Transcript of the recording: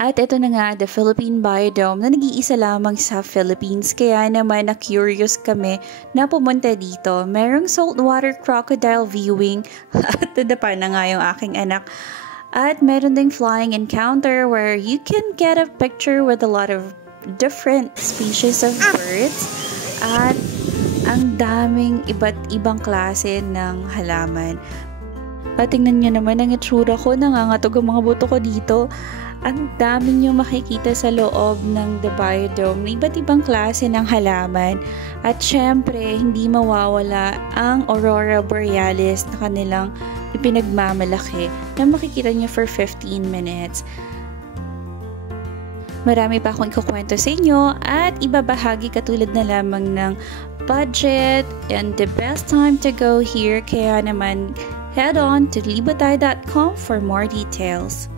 At ito na nga, the Philippine Biodome na nag-iisa lamang sa Philippines. Kaya naman na-curious kami na pumunta dito. Merong saltwater crocodile viewing at nadapa na nga yung aking anak. At meron ding flying encounter where you can get a picture with a lot of different species of birds. At ang daming iba't ibang klase ng halaman. At tingnan nyo naman ang itsura ko, nangangatog ang mga buto ko dito. Ang dami nyo makikita sa loob ng The Biodome na iba't ibang klase ng halaman. At syempre, hindi mawawala ang Aurora Borealis na kanilang ipinagmamalaki na makikita nyo for 15 minutes. Marami pa akong ikukwento sa inyo at ibabahagi katulad na lamang ng budget and the best time to go here. Kaya naman, head on to libotay.com for more details.